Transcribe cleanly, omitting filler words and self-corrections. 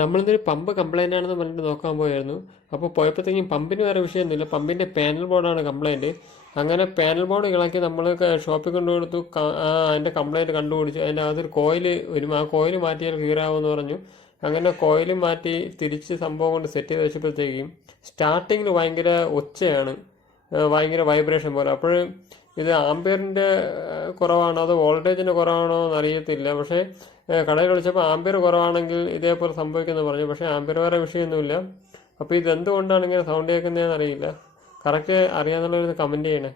നമ്മളിന്നൊരു pump complaint ആണെന്ന് പറഞ്ഞിട്ട് നോക്കാൻ പോയായിരുന്നു. അപ്പോൾ പോയപ്പോഴത്തേക്കും പമ്പിന് വേറെ വിഷയമൊന്നുമില്ല, പമ്പിൻ്റെ പാനൽ ബോർഡാണ് കംപ്ലൈൻറ്റ്. അങ്ങനെ പാനൽ ബോർഡ് ഇളക്കി നമ്മൾ ഷോപ്പിൽ കൊണ്ടുകൊടുത്തു. അതിൻ്റെ കംപ്ലൈൻറ്റ് കണ്ടുപിടിച്ചു. അതിൻ്റെ അകത്തൊരു കോയിൽ വരും, ആ കോയിൽ മാറ്റിയാൽ ക്ലിയറാവുമെന്ന് പറഞ്ഞു. അങ്ങനെ കോയിൽ മാറ്റി തിരിച്ച് സംഭവം കൊണ്ട് സെറ്റ് ചെയ്ത് വെച്ചപ്പോഴത്തേക്കും സ്റ്റാർട്ടിങ്ങിൽ ഭയങ്കര ഒച്ചയാണ്, ഭയങ്കര വൈബ്രേഷൻ പോലെ. അപ്പോൾ ഇത് ആംപിയറിൻ്റെ കുറവാണോ അതോ വോൾട്ടേജിൻ്റെ കുറവാണോ എന്ന് അറിയത്തില്ല. പക്ഷേ കടയിൽ വിളിച്ചപ്പോൾ ആംപിയർ കുറവാണെങ്കിൽ ഇതേപോലെ സംഭവിക്കുമെന്ന് പറഞ്ഞു. പക്ഷേ ആംപിയർ വേറെ വിഷയമൊന്നുമില്ല. അപ്പോൾ ഇതെന്തുകൊണ്ടാണ് ഇങ്ങനെ സൗണ്ട് കേൾക്കുന്നതെന്ന് അറിയില്ല. കറക്റ്റ് അറിയാമെന്നുള്ളൊരു കമൻറ്റ് ചെയ്യണേ.